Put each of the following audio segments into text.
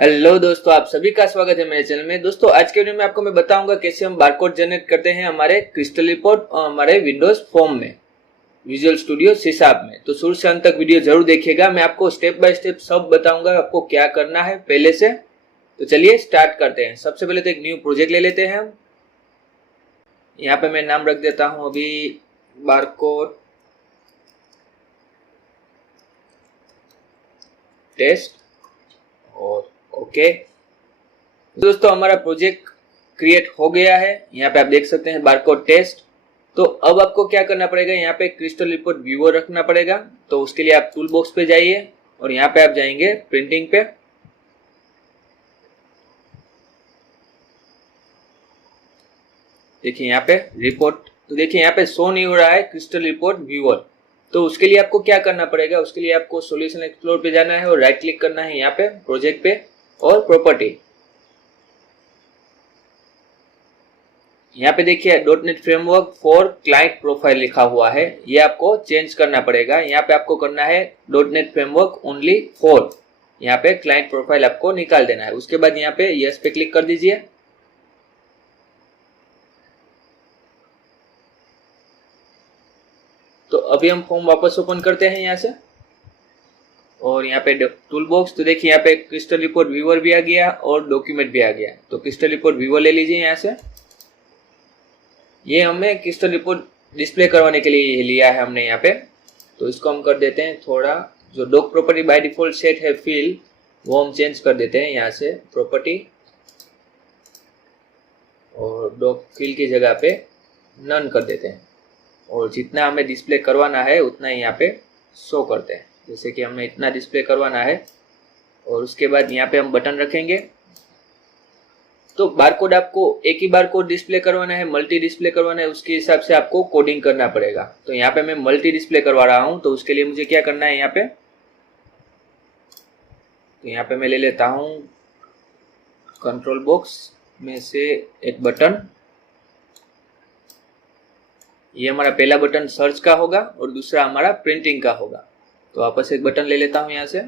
Hello दोस्तों, आप सभी का स्वागत है मेरे चैनल में। दोस्तों आज के वीडियो में आपको मैं बताऊंगा कैसे हम बारकोड जनरेट करते हैं हमारे क्रिस्टल रिपोर्ट और हमारे विंडोज फॉर्म में, विजुअल स्टूडियो सी शार्प में। तो शुरू से अंत तक वीडियो जरूर देखिएगा। मैं आपको स्टेप बाय स्टेप सब बताऊंगा आपको क्या करना है पहले से। तो चलिए स्टार्ट करते हैं। सबसे पहले तो एक न्यू प्रोजेक्ट ले लेते हैं हम। यहाँ पे मैं नाम रख देता हूँ अभी बारकोड टेस्ट और ओके। दोस्तों हमारा प्रोजेक्ट क्रिएट हो गया है। यहाँ पे आप देख सकते हैं बारकोड टेस्ट। तो अब आपको क्या करना पड़ेगा, यहाँ पे क्रिस्टल रिपोर्ट व्यूअर रखना पड़ेगा। तो उसके लिए आप टूल बॉक्स पे जाइए और यहाँ पे आप जाएंगे प्रिंटिंग पे। देखिए यहाँ पे रिपोर्ट, तो देखिए यहाँ पे शो नहीं हो रहा है क्रिस्टल रिपोर्ट व्यूअर। तो उसके लिए आपको क्या करना पड़ेगा, उसके लिए आपको सॉल्यूशन एक्सप्लोर पे जाना है और राइट क्लिक करना है यहाँ पे प्रोजेक्ट पे और प्रॉपर्टी। यहाँ पे देखिए .NET framework for client profile लिखा हुआ है, ये आपको चेंज करना पड़ेगा। यहाँ पे आपको करना है .NET फ्रेमवर्क ओनली फॉर, यहाँ पे क्लाइंट प्रोफाइल आपको निकाल देना है। उसके बाद यहाँ पे यस पे क्लिक कर दीजिए। तो अभी हम फॉर्म वापस ओपन करते हैं यहाँ से और यहाँ पे टूल बॉक्स। तो देखिए यहाँ पे क्रिस्टल रिपोर्ट व्यूअर भी आ गया और डॉक्यूमेंट भी आ गया। तो क्रिस्टल रिपोर्ट व्यूअर ले लीजिए यहाँ से। ये हमें क्रिस्टल रिपोर्ट डिस्प्ले करवाने के लिए लिया है हमने यहाँ पे। तो इसको हम कर देते हैं थोड़ा, जो doc property by default set है फिल, वो हम चेंज कर देते हैं यहाँ से प्रॉपर्टी, और डॉक फिल की जगह पे नन कर देते हैं। और जितना हमें डिस्प्ले करवाना है उतना ही यहाँ पे शो करते हैं। जैसे कि हमें इतना डिस्प्ले करवाना है और उसके बाद यहाँ पे हम बटन रखेंगे। तो बारकोड आपको एक ही बारकोड डिस्प्ले करवाना है, मल्टी डिस्प्ले करवाना है, उसके हिसाब से आपको कोडिंग करना पड़ेगा। तो यहाँ पे मैं मल्टी डिस्प्ले करवा रहा हूँ। तो उसके लिए मुझे क्या करना है, यहाँ पे तो यहाँ पे मैं ले लेता हूँ कंट्रोल बॉक्स में से एक बटन। ये हमारा पहला बटन सर्च का होगा और दूसरा हमारा प्रिंटिंग का होगा। तो वापस एक बटन ले लेता हूँ यहाँ से,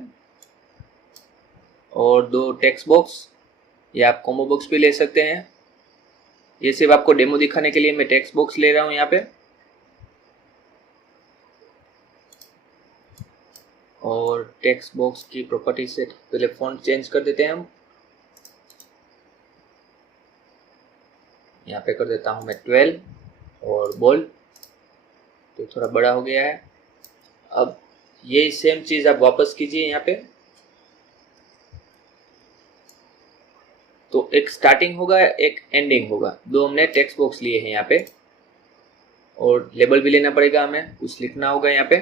और दो टेक्स्ट बॉक्स, या आप कॉम्बो बॉक्स भी ले सकते हैं। ये सिर्फ आपको डेमो दिखाने के लिए मैं टेक्स्ट बॉक्स ले रहा हूं यहाँ पे। और टेक्स्ट बॉक्स की प्रॉपर्टी से पहले फॉन्ट चेंज कर देते हैं हम। यहाँ पे कर देता हूं मैं 12 और बोल्ड, तो थोड़ा बड़ा हो गया है। अब ये सेम चीज आप वापस कीजिए यहाँ पे। तो एक स्टार्टिंग होगा, एक एंडिंग होगा, दो हमने टेक्स्ट बॉक्स लिए हैं यहाँ पे। और लेबल भी लेना पड़ेगा, हमें कुछ लिखना होगा यहाँ पे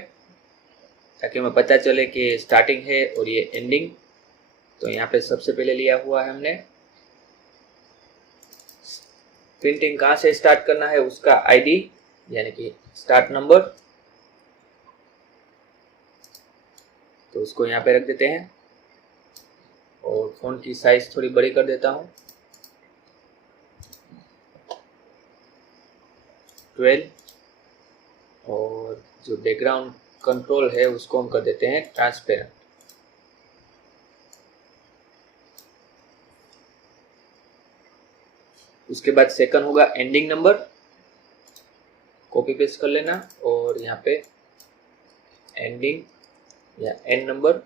ताकि हमें पता चले कि स्टार्टिंग है और ये एंडिंग। तो यहाँ पे सबसे पहले लिया हुआ है हमने प्रिंटिंग कहाँ से स्टार्ट करना है उसका आईडी, यानी कि स्टार्ट नंबर। तो उसको यहाँ पे रख देते हैं और फ़ॉन्ट की साइज थोड़ी बड़ी कर देता हूँ, 12। और जो बैकग्राउंड कंट्रोल है उसको हम कर देते हैं ट्रांसपेरेंट। उसके बाद सेकंड होगा एंडिंग नंबर, कॉपी पेस्ट कर लेना और यहाँ पे एंडिंग या एंड नंबर,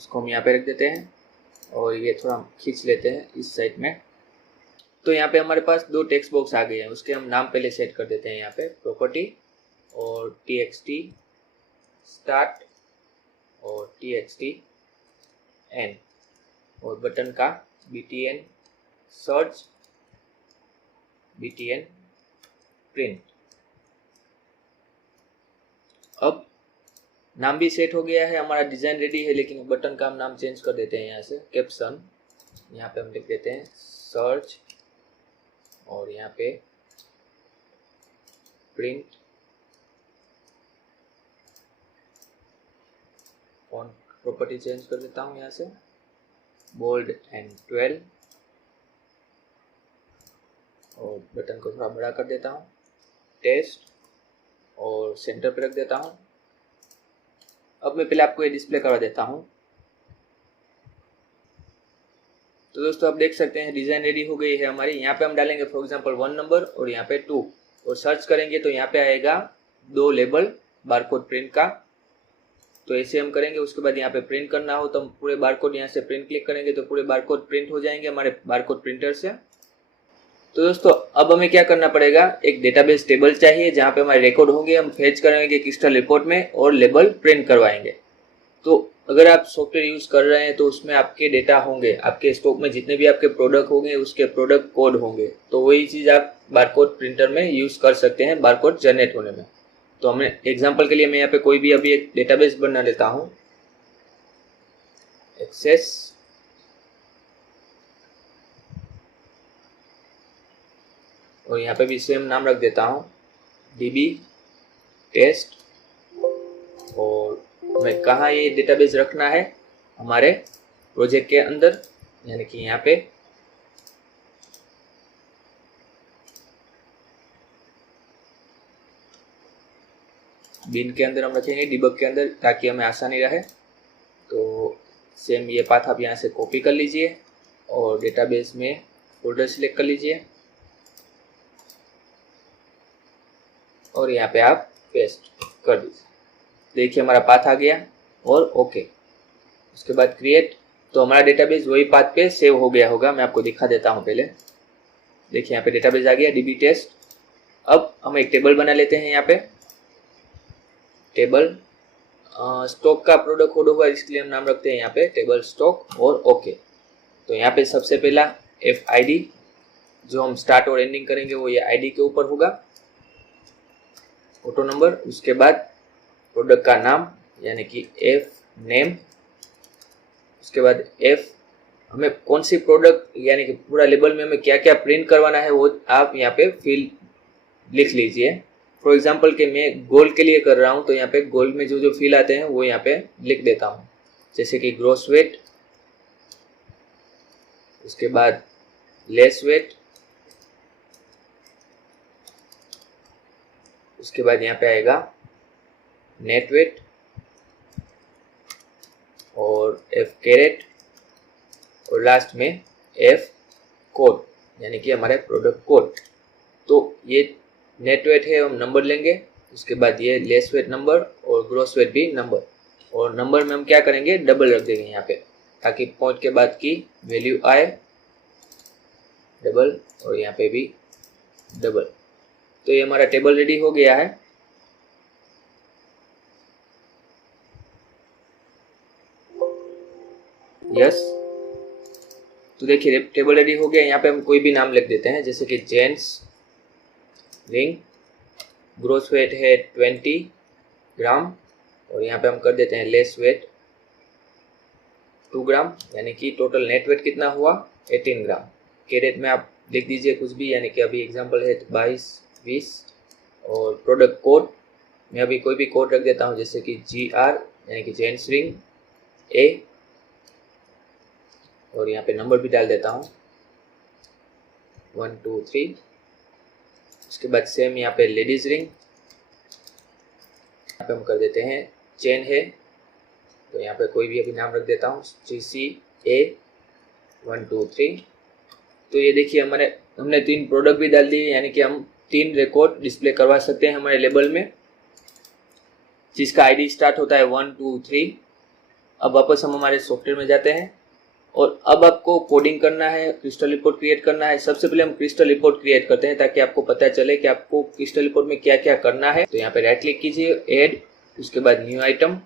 उसको हम यहाँ पे रख देते हैं और ये थोड़ा खींच लेते हैं इस साइड में। तो यहाँ पे हमारे पास दो टेक्स्ट बॉक्स आ गए हैं, उसके हम नाम पहले सेट कर देते हैं यहाँ पे प्रॉपर्टी और txt स्टार्ट और txt एंड, और बटन का btn सर्च, btn प्रिंट। अब नाम भी सेट हो गया है, हमारा डिजाइन रेडी है, लेकिन बटन का हम नाम चेंज कर देते हैं यहाँ से। कैप्शन यहाँ पे हम लिख देते हैं सर्च और यहाँ पे प्रिंट। फॉन्ट प्रॉपर्टी चेंज कर देता हूँ यहाँ से, बोल्ड एंड 12, और बटन को थोड़ा बड़ा कर देता हूँ, टेस्ट, और सेंटर पे रख देता हूँ। अब मैं पहले आपको ये डिस्प्ले करवा देता हूँ। तो दोस्तों आप देख सकते हैं डिज़ाइन रेडी हो गई है हमारी। यहाँ पे हम डालेंगे फॉर एग्जांपल 1 नंबर और यहाँ पे 2 और सर्च करेंगे तो यहाँ पे आएगा 2 लेबल बारकोड प्रिंट का। तो ऐसे हम करेंगे। उसके बाद यहाँ पे प्रिंट करना हो तो हम पूरे बारकोड यहाँ से प्रिंट क्लिक करेंगे तो पूरे बारकोड प्रिंट हो जाएंगे हमारे बारकोड प्रिंटर से। तो दोस्तों अब हमें क्या करना पड़ेगा, एक डेटाबेस टेबल चाहिए जहाँ पे हमारे रिकॉर्ड होंगे, हम फेच करेंगे क्रिस्टल रिपोर्ट में और लेबल प्रिंट करवाएंगे। तो अगर आप सॉफ्टवेयर यूज कर रहे हैं तो उसमें आपके डेटा होंगे, आपके स्टॉक में जितने भी आपके प्रोडक्ट होंगे उसके प्रोडक्ट कोड होंगे। तो वही चीज़ आप बारकोड प्रिंटर में यूज कर सकते हैं बारकोड जनरेट होने में। तो हमें एग्जांपल के लिए मैं यहाँ पे कोई भी अभी एक डेटाबेस बना लेता हूँ, एक्सेस, और यहाँ पे भी सेम नाम रख देता हूँ DB टेस्ट। और हमें कहाँ ये डेटाबेस रखना है, हमारे प्रोजेक्ट के अंदर, यानी कि यहाँ पे बिन के अंदर हम रखेंगे, डिबग के अंदर, ताकि हमें आसानी रहे। तो सेम ये पाथ आप यहाँ से कॉपी कर लीजिए और डेटाबेस में फोल्डर सिलेक्ट कर लीजिए और यहाँ पे आप पेस्ट कर दीजिए। देखिए हमारा पाथ आ गया और ओके। उसके बाद क्रिएट, तो हमारा डेटाबेस वही पाथ पे सेव हो गया होगा। मैं आपको दिखा देता हूँ पहले। देखिए यहाँ पे डेटाबेस आ गया DB टेस्ट। अब हम एक टेबल बना लेते हैं। यहाँ पे टेबल स्टॉक का प्रोडक्ट कोड होगा, इसके लिए हम नाम रखते हैं यहाँ पे टेबल स्टॉक और ओके। तो यहाँ पे सबसे पहला FID, जो हम स्टार्ट और एंडिंग करेंगे वो ये ID के ऊपर होगा, ऑटो नंबर। उसके बाद प्रोडक्ट का नाम यानी कि F नेम। उसके बाद F हमें कौन सी प्रोडक्ट यानी कि पूरा लेबल में हमें क्या क्या प्रिंट करवाना है वो आप यहाँ पे फील्ड लिख लीजिए। फॉर एग्जांपल कि मैं गोल्ड के लिए कर रहा हूँ तो यहाँ पे गोल्ड में जो जो फील आते हैं वो यहाँ पे लिख देता हूँ, जैसे कि ग्रॉस वेट, उसके बाद लेस वेट, उसके बाद यहाँ पे आएगा नेट वेट और F कैरेट और लास्ट में F कोड यानी कि हमारे प्रोडक्ट कोड। तो ये नेट वेट है, हम नंबर लेंगे। उसके बाद ये लेस वेट नंबर और ग्रॉस वेट भी नंबर, और नंबर में हम क्या करेंगे, डबल रख देंगे यहाँ पे, ताकि पॉइंट के बाद की वैल्यू आए डबल, और यहाँ पे भी डबल। तो ये हमारा टेबल रेडी हो गया है। यस, तो देखिए टेबल रेडी हो गया। यहाँ पे हम कोई भी नाम लिख देते हैं, जैसे कि जेंट्स रिंग, ग्रोस वेट है 20 ग्राम और यहाँ पे हम कर देते हैं लेस वेट 2 ग्राम, यानी कि टोटल नेट वेट कितना हुआ 18 ग्राम। कैरेट में आप लिख दीजिए कुछ भी, यानी कि अभी एग्जांपल है 22 20। और प्रोडक्ट कोड मैं अभी कोई भी कोड रख देता हूँ, जैसे कि GR यानी कि जेंट्स रिंग A, और यहाँ पे नंबर भी डाल देता हूँ 1 2 3। उसके बाद सेम यहाँ पे लेडीज रिंग, यहाँ पे हम कर देते हैं चेन है, तो यहाँ पे कोई भी अभी नाम रख देता हूँ CCA 1 2 3। तो ये देखिए हमने 3 प्रोडक्ट भी डाल दिए, यानी कि हम 3 रिकॉर्ड डिस्प्ले करवा सकते हैं हमारे लेबल में, जिसका ID स्टार्ट होता है 1 2 3। अब वापस हम हमारे सॉफ्टवेयर में जाते हैं और अब आपको कोडिंग करना है, क्रिस्टल रिपोर्ट क्रिएट करना है। सबसे पहले हम क्रिस्टल रिपोर्ट क्रिएट करते हैं ताकि आपको पता चले कि आपको क्रिस्टल रिपोर्ट में क्या क्या करना है। तो यहाँ पे राइट क्लिक कीजिए, ऐड, उसके बाद न्यू आइटम,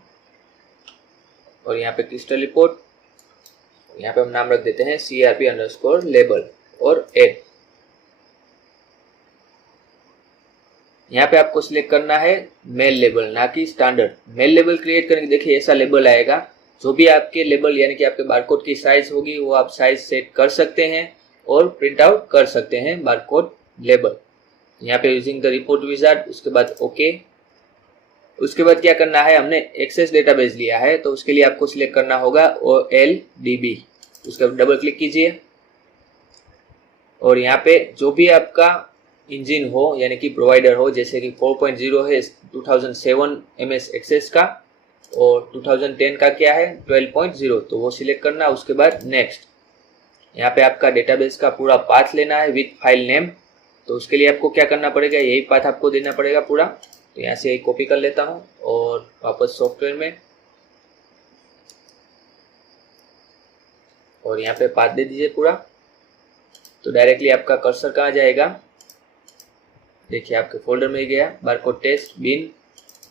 और यहाँ पे क्रिस्टल रिपोर्ट, यहाँ पे हम नाम रख देते हैं CRP_लेबल और ऐड। यहाँ पे आपको सिलेक्ट करना है मेल लेबल, ना कि स्टैंडर्ड। मेल लेबल क्रिएट करेंगे, देखिए ऐसा लेबल आएगा। जो भी आपके लेबल यानी कि आपके बारकोड की साइज होगी वो आप साइज सेट कर सकते हैं और प्रिंट आउट कर सकते हैं बारकोड लेबल। यहाँ पे यूजिंग द रिपोर्ट विजार्ड, उसके बाद ओके। उसके बाद क्या करना है, हमने एक्सेस डेटाबेस लिया है तो उसके लिए आपको सिलेक्ट करना होगा OLDB। उसके बाद डबल क्लिक कीजिए और यहाँ पे जो भी आपका इंजन हो यानी कि प्रोवाइडर हो, जैसे कि 4.0 है 2007 MS एक्सेस का, और 2010 का क्या है 12.0, तो वो सिलेक्ट करना। उसके बाद नेक्स्ट, यहाँ पे आपका डेटाबेस का पूरा पाथ लेना है विथ फाइल नेम। तो उसके लिए आपको क्या करना पड़ेगा, यही पाथ आपको देना पड़ेगा पूरा। तो यहाँ से कॉपी कर लेता हूँ और वापस सॉफ्टवेयर में, और यहाँ पे पाथ दे दीजिए पूरा। तो डायरेक्टली आपका कर्सर कहाँ जाएगा, देखिए आपके फोल्डर में गया बारकोड टेस्ट बिन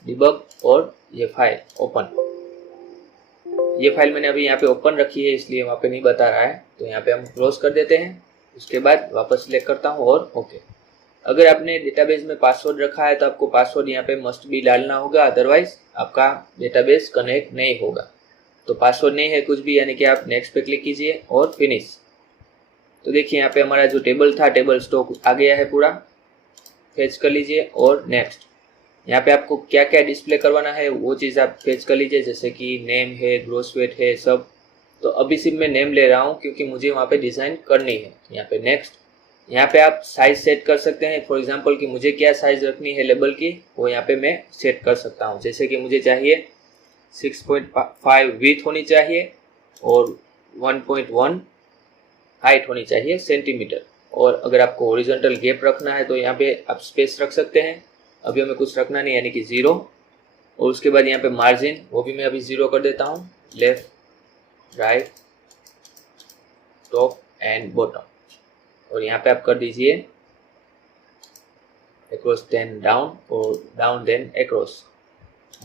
डिबग, और ये फाइल ओपन। ये फाइल मैंने अभी यहाँ पे ओपन रखी है इसलिए वहाँ पे नहीं बता रहा है। तो यहाँ पे हम क्लोज कर देते हैं। उसके बाद वापस सिलेक्ट करता हूँ और ओके। अगर आपने डेटाबेस में पासवर्ड रखा है तो आपको पासवर्ड यहाँ पे मस्ट भी डालना होगा, अदरवाइज आपका डेटाबेस कनेक्ट नहीं होगा। तो पासवर्ड नहीं है कुछ भी, यानी कि आप नेक्स्ट पे क्लिक कीजिए और फिनिश। तो देखिए यहाँ पे हमारा जो टेबल था, टेबल स्टॉक आ गया है पूरा। फेच कर लीजिए और नेक्स्ट। यहाँ पे आपको क्या क्या डिस्प्ले करवाना है वो चीज़ आप फेच कर लीजिए, जैसे कि नेम है, ग्रॉस वेट है, सब। तो अभी सिर्फ मैं नेम ले रहा हूँ क्योंकि मुझे वहाँ पे डिज़ाइन करनी है। यहाँ पे नेक्स्ट। यहाँ पे आप साइज सेट कर सकते हैं। फॉर एग्जांपल कि मुझे क्या साइज रखनी है लेबल की, वो यहाँ पे मैं सेट कर सकता हूँ। जैसे कि मुझे चाहिए 6.5 विड्थ होनी चाहिए और 1.1 हाइट होनी चाहिए सेंटीमीटर। और अगर आपको हॉरिजॉन्टल गैप रखना है तो यहाँ पे आप स्पेस रख सकते हैं। अभी हमें कुछ रखना नहीं, यानी कि 0। और उसके बाद यहाँ पे मार्जिन, वो भी मैं अभी 0 कर देता हूँ। Left, right, top and bottom. और यहाँ पे आप कर दीजिए अक्रॉस 10 डाउन और down then across.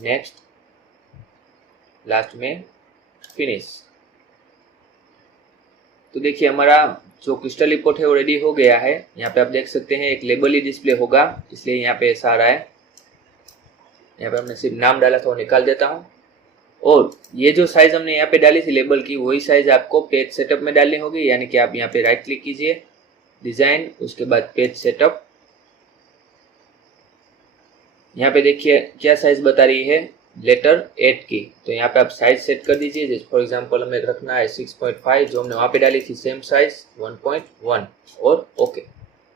Next, last में फिनिश। तो देखिए हमारा जो क्रिस्टल रिपोर्ट है वो रेडी हो गया है। यहाँ पे आप देख सकते हैं एक लेबल ही डिस्प्ले होगा, इसलिए यहाँ पे ऐसा आ रहा है। यहाँ पे हमने सिर्फ नाम डाला था, वो निकाल देता हूँ। और ये जो साइज हमने यहाँ पे डाली थी लेबल की, वही साइज आपको पेज सेटअप में डालनी होगी। यानी कि आप यहाँ पे राइट क्लिक कीजिए, डिजाइन, उसके बाद पेज सेटअप। यहाँ पे देखिए क्या साइज बता रही है, लेटर 8 की। तो यहाँ पे आप साइज सेट कर दीजिए। जैसे फॉर एग्जांपल हमें रखना है 6.5, जो हमने वहाँ पे डाली थी सेम साइज 1.1 और ओके।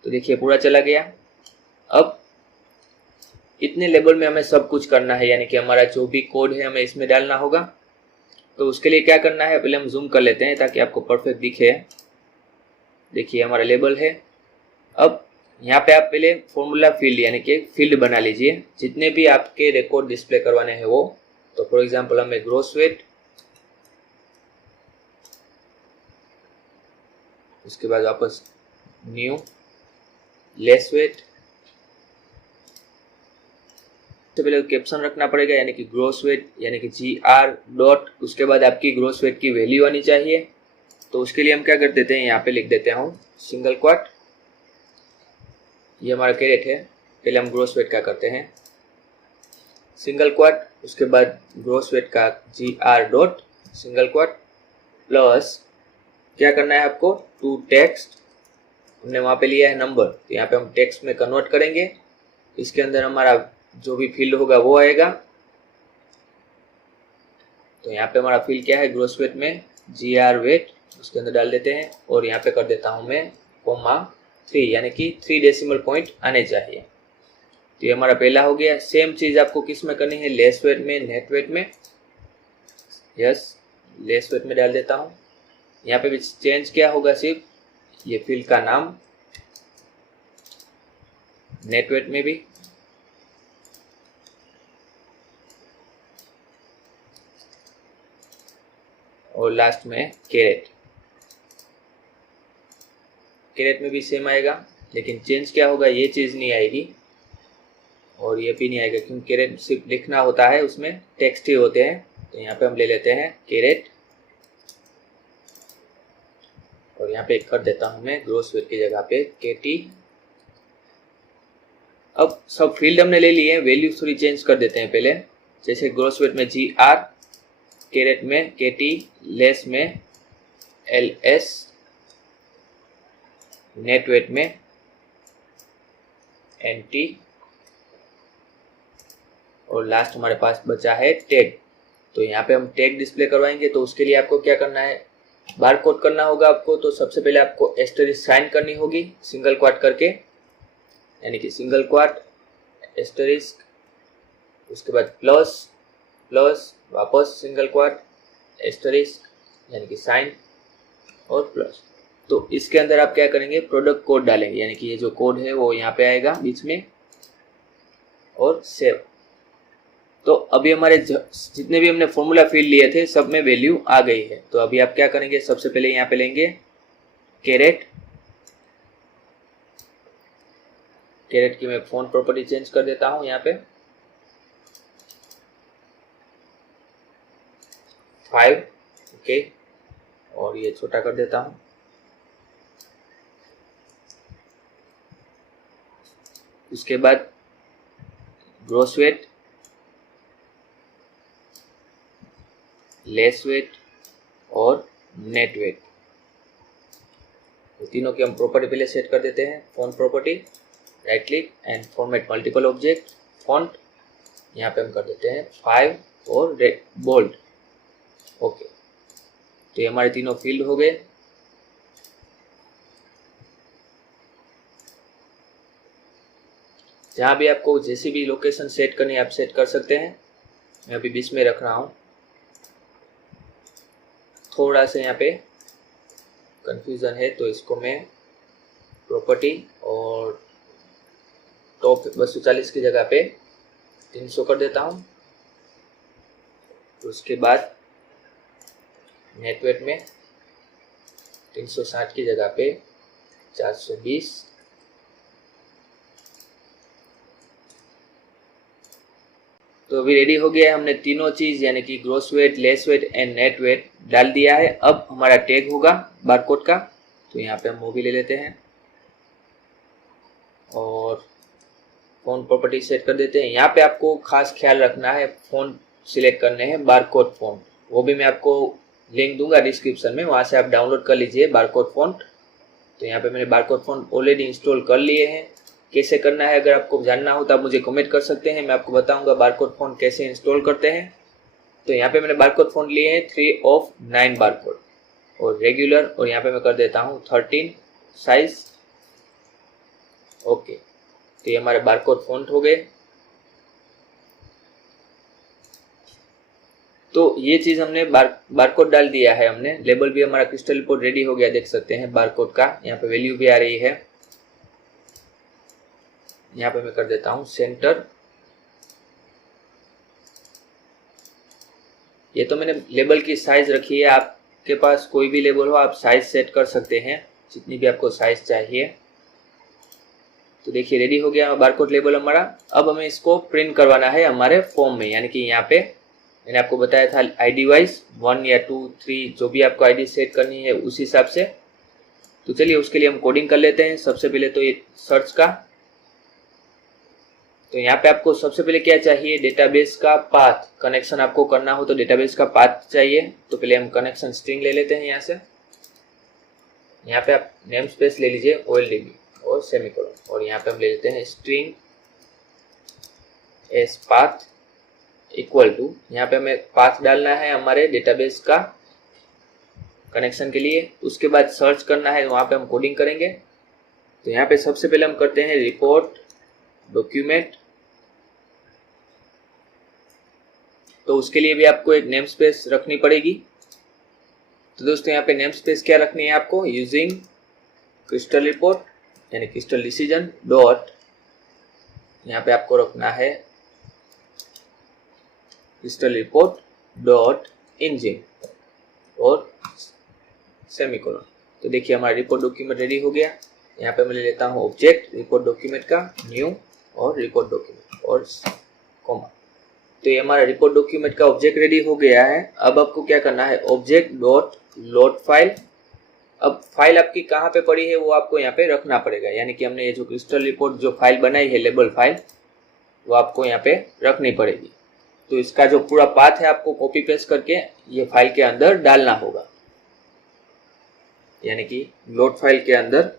तो देखिए पूरा चला गया। अब इतने लेबल में हमें सब कुछ करना है, यानी कि हमारा जो भी कोड है हमें इसमें डालना होगा। तो उसके लिए क्या करना है, पहले हम जूम कर लेते हैं ताकि आपको परफेक्ट दिखे। देखिए हमारा लेबल है। अब यहाँ पे आप पहले फॉर्मूला फील्ड यानी कि फील्ड बना लीजिए, जितने भी आपके रिकॉर्ड डिस्प्ले करवाने हैं वो। तो फॉर एग्जांपल हमें ग्रॉस वेट, उसके बाद वापस न्यू, लेस वेट। तो पहले कैप्शन रखना पड़ेगा, यानी कि ग्रॉस वेट यानी कि GR डॉट, उसके बाद आपकी ग्रॉस वेट की वैल्यू आनी चाहिए। तो उसके लिए हम क्या कर देते हैं, यहाँ पे लिख देते हैं सिंगल क्वाट। ये हमारा कैरेट है। पहले हम ग्रॉस वेट का करते हैं सिंगल क्वाट, उसके बाद ग्रॉस वेट का GR डॉट सिंगल क्वाट प्लस क्या करना है आपको, टू टेक्स्ट। हमने वहाँ पे लिया है नंबर, तो यहाँ पे हम टेक्स्ट में कन्वर्ट करेंगे। इसके अंदर हमारा जो भी फील्ड होगा वो आएगा। तो यहाँ पे हमारा फील्ड क्या है, ग्रॉस वेट में GR वेट, उसके अंदर डाल देते हैं। और यहाँ पे कर देता हूँ मैं कोमा 3, यानी कि 3 डेसिमल पॉइंट आने चाहिए। तो ये हमारा पहला हो गया। सेम चीज आपको किस में करनी है, लेस वेट में, नेट वेट में। यस, लेस वेट में डाल देता हूँ। यहाँ पे भी चेंज क्या होगा, सिर्फ ये फील्ड का नाम। नेट वेट में भी और लास्ट में कैरेट। कैरेट में भी सेम आएगा, लेकिन चेंज क्या होगा, ये चीज़ नहीं आएगी और ये भी नहीं आएगा, क्योंकि कैरेट सिर्फ लिखना होता है, उसमें टेक्स्ट ही होते हैं। तो यहाँ पे हम ले लेते हैं कैरेट और यहाँ पे कर देता हूँ मैं ग्रॉस वेट की जगह पे KT। अब सब फील्ड हमने ले लिए हैं, वैल्यू थोड़ी चेंज कर देते हैं पहले। जैसे ग्रॉस वेट में GR, कैरेट में KT, लेस में LS, नेट वेट में NT, और लास्ट हमारे पास बचा है टैग। तो यहाँ पे हम टैग डिस्प्ले करवाएंगे। तो उसके लिए आपको क्या करना है, बार कोड करना होगा आपको। तो सबसे पहले आपको एस्टरिस्क साइन करनी होगी सिंगल क्वाट करके, यानी कि सिंगल क्वाट एस्टरिस्क, उसके बाद प्लस प्लस, वापस सिंगल क्वाट एस्टरिस्क यानी कि साइन और प्लस। तो इसके अंदर आप क्या करेंगे, प्रोडक्ट कोड डालेंगे, यानी कि ये जो कोड है वो यहाँ पे आएगा बीच में, और सेव। तो अभी हमारे जितने भी हमने फॉर्मूला फील्ड लिए थे सब में वैल्यू आ गई है। तो अभी आप क्या करेंगे, सबसे पहले यहाँ पे लेंगे कैरेट की मैं फॉन्ट प्रॉपर्टी चेंज कर देता हूँ यहाँ पे 5, ओके, और ये छोटा कर देता हूँ। उसके बाद ग्रॉस वेट, लेस वेट और नेट वेट, तीनों की हम प्रॉपर्टी पहले सेट कर देते हैं। Font property, right click and format multiple object, font, यहाँ पे हम कर देते हैं 5 और रेड बोल्ड, ओके। तो ये हमारे तीनों फील्ड हो गए। जहाँ भी आपको जैसी भी लोकेशन सेट करनी है आप सेट कर सकते हैं। मैं अभी बीच में रख रहा हूँ, थोड़ा सा यहाँ पे कंफ्यूजन है तो इसको मैं प्रॉपर्टी और टॉप 240 की जगह पे 300 कर देता हूँ। तो उसके बाद नेट वेट में 360 की जगह पे 420, तो अभी रेडी हो गया है। हमने तीनों चीज यानी कि gross weight, less weight and net weight डाल दिया है। अब हमारा टैग होगा बारकोड का, तो यहाँ पे हम वो भी ले लेते हैं और फॉन्ट प्रॉपर्टी सेट कर देते हैं। यहाँ पे आपको खास ख्याल रखना है, फॉन्ट सिलेक्ट करने हैं बारकोड फॉन्ट, वो भी मैं आपको लिंक दूंगा डिस्क्रिप्शन में, वहाँ से आप डाउनलोड कर लीजिए बारकोड फॉन्ट। तो यहाँ पे मैंने बारकोड फॉन्ट ऑलरेडी इंस्टॉल कर लिए हैं। कैसे करना है अगर आपको जानना हो तो आप मुझे कमेंट कर सकते हैं, मैं आपको बताऊंगा बारकोड फॉन्ट कैसे इंस्टॉल करते हैं। तो यहाँ पे मैंने बारकोड फॉन्ट लिए हैं 3 of 9 बारकोड और रेगुलर, और यहाँ पे मैं कर देता हूँ 13 साइज, ओके। तो ये हमारे बारकोड फॉन्ट हो गए। तो ये चीज हमने बारकोड डाल दिया है हमने। लेबल भी हमारा क्रिस्टल रिपोर्ट रेडी हो गया, देख सकते हैं बारकोड का, यहाँ पे वैल्यू भी आ रही है। यहाँ पे मैं कर देता हूँ सेंटर। ये तो मैंने लेबल की साइज रखी है, आपके पास कोई भी लेबल हो आप साइज सेट कर सकते हैं, जितनी भी आपको साइज चाहिए। तो देखिए रेडी हो गया बारकोड लेबल हमारा। अब हमें इसको प्रिंट करवाना है हमारे फॉर्म में, यानी कि यहाँ पे मैंने आपको बताया था आईडी वाइज 1 या 2 3 जो भी आपको आईडी सेट करनी है उस हिसाब से। तो चलिए उसके लिए हम कोडिंग कर लेते हैं। सबसे पहले तो ये सर्च का, तो यहाँ पे आपको सबसे पहले क्या चाहिए, डेटाबेस का पाथ कनेक्शन आपको करना हो तो डेटाबेस का पाथ चाहिए। तो पहले हम कनेक्शन स्ट्रिंग ले लेते हैं यहाँ से। यहाँ पे आप नेम स्पेस ले लीजिए OLDB और सेमीकोलन, और यहाँ पे हम ले लेते हैं string S path equal to, यहाँ पे हमें पाथ डालना है हमारे डेटाबेस का कनेक्शन के लिए। उसके बाद सर्च करना है, वहाँ पे हम कोडिंग करेंगे। तो यहाँ पे सबसे पहले हम करते हैं रिपोर्ट डॉक्यूमेंट, तो उसके लिए भी आपको एक नेम स्पेस रखनी पड़ेगी। तो दोस्तों यहाँ पे नेम स्पेस क्या रखनी है आपको, यूजिंग क्रिस्टल रिपोर्ट यानी क्रिस्टल डिसीजन डॉट, यहाँ पे आपको रखना है क्रिस्टल रिपोर्ट डॉट इंजन और सेमीकोलन। तो देखिए हमारा रिपोर्ट डॉक्यूमेंट रेडी हो गया। यहाँ पे मैं ले लेता हूँ ऑब्जेक्ट रिपोर्ट डॉक्यूमेंट का न्यू और रिपोर्ट डॉक्यूमेंट और कॉमा। तो ये हमारा रिपोर्ट डॉक्यूमेंट का ऑब्जेक्ट रेडी हो गया है। अब आपको क्या करना है, ऑब्जेक्ट डॉट लोड फाइल। अब फाइल आपकी कहाँ पे पड़ी है वो आपको यहाँ पे रखना पड़ेगा, यानी कि हमने ये जो क्रिस्टल रिपोर्ट जो फाइल बनाई है लेबल फाइल, वो आपको यहाँ पे रखनी पड़ेगी। तो इसका जो पूरा पाथ है आपको कॉपी पेस्ट करके ये फाइल के अंदर डालना होगा, यानी कि लोड फाइल के अंदर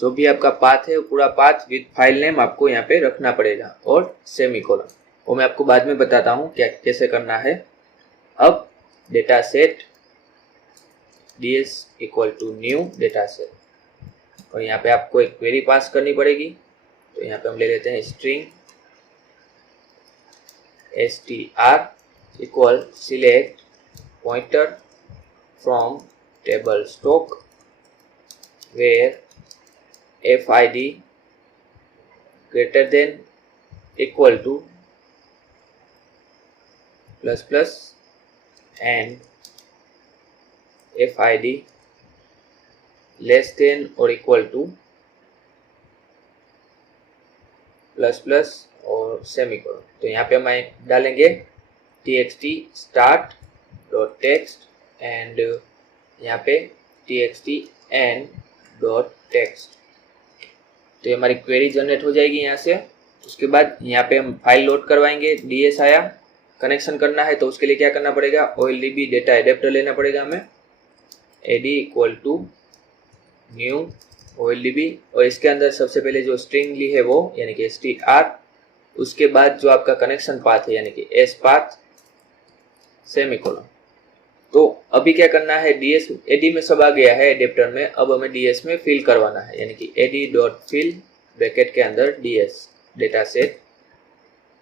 जो भी आपका पाथ है वो पूरा पाथ विद फाइल नेम आपको यहाँ पे रखना पड़ेगा और सेमीकोलन, वो मैं आपको बाद में बताता हूँ क्या कैसे करना है। अब data set ds equal to new data set, और यहाँ पे आपको एक क्वेरी पास करनी पड़ेगी। तो यहाँ पे हम ले लेते हैं string str equal select pointer from table stock where FID greater than equal to plus plus and FID less than or equal to plus plus और सेमीकोलन। तो यहाँ पे मैं डालेंगे txt start dot text and यहाँ पे txt end dot text. तो ये हमारी क्वेरी जनरेट हो जाएगी यहाँ से। उसके बाद यहाँ पे हम फाइल लोड करवाएंगे। ds आया, कनेक्शन करना है तो उसके लिए क्या करना पड़ेगा, OLDB डेटा एडेप्टर लेना पड़ेगा हमें। ad equal to new OLDB और इसके अंदर सबसे पहले जो स्ट्रिंग ली है वो यानी कि str, उसके बाद जो आपका कनेक्शन पाथ है यानी कि s पाथ सेमीकोलन। तो अभी क्या करना है, ds ad में सब आ गया है एडेप्टर में, अब हमें ds में फिल करवाना है यानी कि ad डॉट फिल ब्रैकेट के अंदर ds डेटा सेट।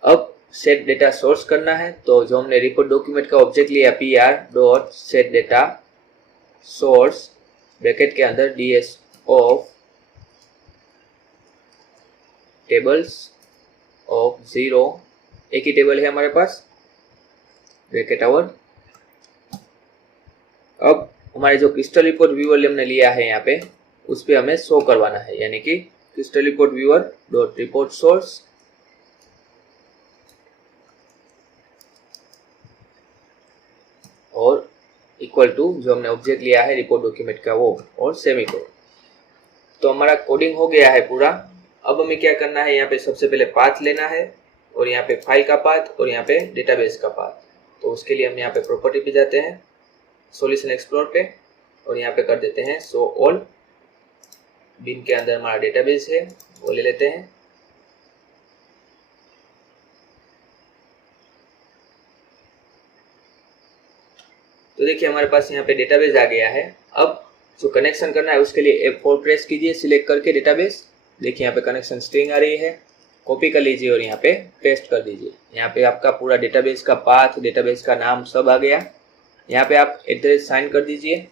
अब सेट डेटा सोर्स करना है, तो जो हमने रिपोर्ट डॉक्यूमेंट का ऑब्जेक्ट लिया pr dot set data source bracket के अंदर ds ऑफ टेबल्स ऑफ 0, एक ही टेबल है हमारे पास ब्रैकेट आवर। अब हमारे जो क्रिस्टल रिपोर्ट व्यूअर हमने लिया है यहाँ पे उस पे हमें शो करवाना है यानी कि crystal report viewer dot report source और इक्वल टू जो हमने ऑब्जेक्ट लिया है रिपोर्ट डॉक्यूमेंट का वो और सेमीकोलन। तो हमारा कोडिंग हो गया है पूरा। अब हमें क्या करना है, यहाँ पे सबसे पहले पाथ लेना है और यहाँ पे फाइल का पाथ और यहाँ पे डेटाबेस का पाथ। तो उसके लिए हम यहाँ पे प्रॉपर्टी पे जाते हैं, सॉल्यूशन एक्सप्लोर पे और यहाँ पे कर देते हैं शो ऑल। बिन के अंदर हमारा डेटाबेस है वो ले लेते हैं। तो देखिए हमारे पास यहाँ पे डेटाबेस आ गया है। अब जो कनेक्शन करना है उसके लिए F4 प्रेस कीजिए, सिलेक्ट करके डेटाबेस। देखिए यहाँ पे कनेक्शन स्ट्रिंग आ रही है, कॉपी कर लीजिए और यहाँ पे पेस्ट कर दीजिए। यहाँ पे आपका पूरा डेटाबेस का पाथ, डेटाबेस का नाम सब आ गया। यहाँ पे आप एड्रेस साइन कर दीजिए,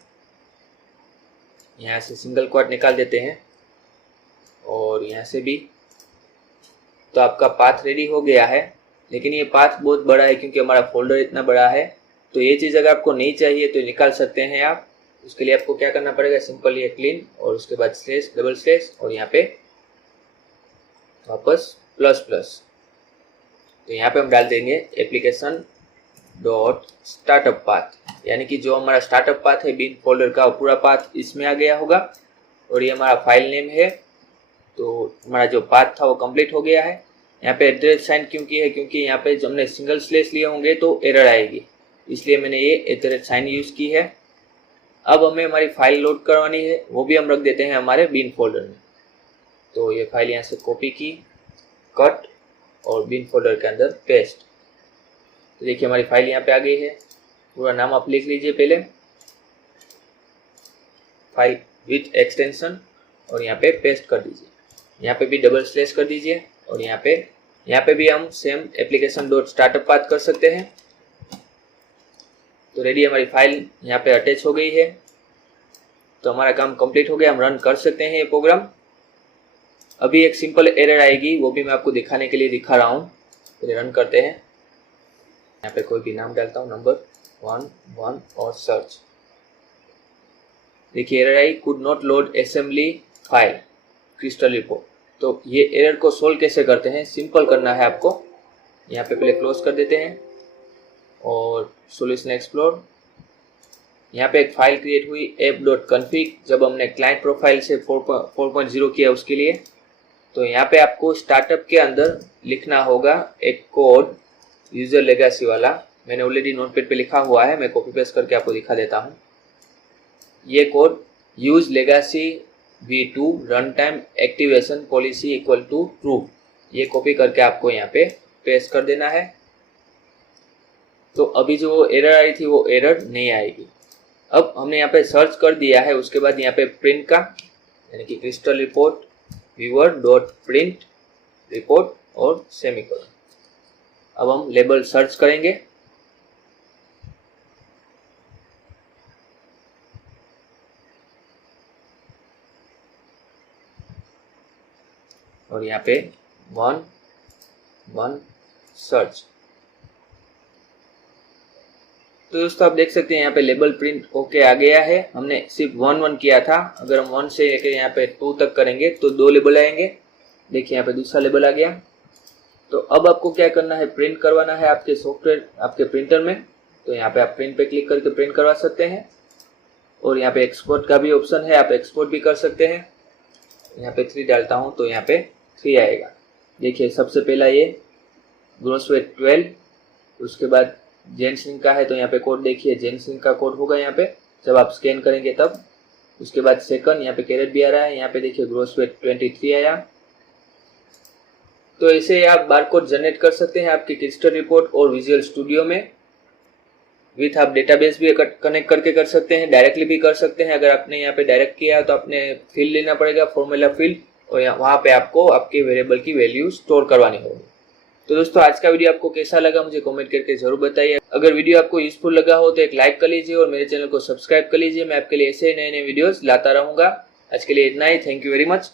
यहाँ से सिंगल क्वाट निकाल देते हैं और यहाँ से भी। तो आपका पाथ रेडी हो गया है, लेकिन ये पाथ बहुत बड़ा है क्योंकि हमारा फोल्डर इतना बड़ा है। तो ये चीज़ अगर आपको नहीं चाहिए तो निकाल सकते हैं आप। उसके लिए आपको क्या करना पड़ेगा, सिंपल ये क्लीन और उसके बाद स्लैश डबल स्लैश और यहाँ पे वापस प्लस प्लस। तो यहाँ पे हम डाल देंगे एप्लीकेशन डॉट स्टार्टअप पाथ, यानी कि जो हमारा स्टार्टअप पाथ है बिन फोल्डर का पूरा पाथ इसमें आ गया होगा और ये हमारा फाइल नेम है। तो हमारा जो पाथ था वो कंप्लीट हो गया है। यहाँ पे एड्रेस साइन क्यों किया है, क्योंकि यहाँ पे जब हमने सिंगल स्लैश लिए होंगे तो एरर आएगी, इसलिए मैंने ये एड्रेस साइन यूज की है। अब हमें हमारी फाइल लोड करवानी है, वो भी हम रख देते हैं हमारे बिन फोल्डर में। तो ये फाइल यहाँ से कॉपी की, कट और बिन फोल्डर के अंदर पेस्ट। तो देखिए हमारी फाइल यहाँ पे आ गई है। पूरा नाम आप लिख लीजिए पहले, फाइल विथ एक्सटेंशन और यहाँ पे पेस्ट कर दीजिए। यहाँ पे भी डबल स्लैश कर दीजिए और यहाँ पे भी हम same application dot startup path कर सकते हैं। तो रेडी हमारी फाइल यहाँ पे अटैच हो गई है। तो हमारा काम कंप्लीट हो गया, हम रन कर सकते हैं ये प्रोग्राम। अभी एक सिंपल एरर आएगी, वो भी मैं आपको दिखाने के लिए दिखा रहा हूँ। तो रन करते हैं, यहाँ पे कोई भी नाम डालता हूँ, नंबर 1 और सर्च। देखिए error I, could not load assembly file crystal report. तो ये एरर को सोल्व कैसे करते हैं, सिंपल करना है आपको। यहाँ पे पहले क्लोज कर देते हैं और सॉल्यूशन एक्सप्लोर। यहाँ पे एक फाइल क्रिएट हुई app.config, जब हमने क्लाइंट प्रोफाइल से 4.0 किया उसके लिए। तो यहाँ पे आपको स्टार्टअप के अंदर लिखना होगा एक कोड यूजर लेगेसी वाला। मैंने ऑलरेडी नोटपैड पे लिखा हुआ है, मैं कॉपी पेस्ट करके आपको दिखा देता हूँ। ये code use legacy v2 run time activation policy equal to true, ये कॉपी करके आपको यहाँ पे पेस्ट कर देना है। तो अभी जो एरर आई थी वो एरर नहीं आएगी। अब हमने यहाँ पे सर्च कर दिया है, उसके बाद यहाँ पे प्रिंट का यानी कि crystal report viewer dot print report और सेमीकोलन। अब हम लेबल सर्च करेंगे। और यहाँ पे 1 सर्च। तो दोस्तों आप देख सकते हैं यहाँ पे लेबल प्रिंट होके आ गया है। हमने सिर्फ 1 किया था, अगर हम 1 से लेकर यहाँ पे 2 तक करेंगे तो 2 लेबल आएंगे। देखिए यहाँ पे दूसरा लेबल आ गया। तो अब आपको क्या करना है, प्रिंट करवाना है आपके सॉफ्टवेयर, आपके प्रिंटर में। तो यहाँ पे आप प्रिंट पे क्लिक करके प्रिंट करवा सकते हैं। और यहाँ पे एक्सपोर्ट का भी ऑप्शन है, आप एक्सपोर्ट भी कर सकते हैं। यहाँ पे 3 डालता हूँ तो यहाँ पे 3 आएगा। देखिए सबसे पहला ये ग्रॉस वेट 12, उसके बाद जेनसिंग का है तो यहाँ पे कोड देखिए, जेनसिंग का कोड होगा यहाँ पे जब आप स्कैन करेंगे तब। उसके बाद सेकंड यहाँ पे कैरेट भी आ रहा है, यहाँ पे देखिए ग्रॉस वेट 23 आया। तो ऐसे आप बारकोड जनरेट कर सकते हैं आपकी क्रिस्टल रिपोर्ट और विजुअल स्टूडियो में। विथ आप डेटाबेस भी कनेक्ट करके कर सकते हैं, डायरेक्टली भी कर सकते हैं। अगर आपने यहाँ पे डायरेक्ट किया तो आपने फील्ड लेना पड़ेगा, फॉर्मूला फील्ड, और वहाँ पे आपको आपके वेरिएबल की वैल्यू स्टोर करवानी होगी। तो दोस्तों आज का वीडियो आपको कैसा लगा मुझे कमेंट करके जरूर बताइए। अगर वीडियो आपको यूजफुल लगा हो तो एक लाइक कर लीजिए और मेरे चैनल को सब्सक्राइब कर लीजिए। मैं आपके लिए ऐसे नए नए वीडियोस लाता रहूंगा। आज के लिए इतना ही। Thank you very much.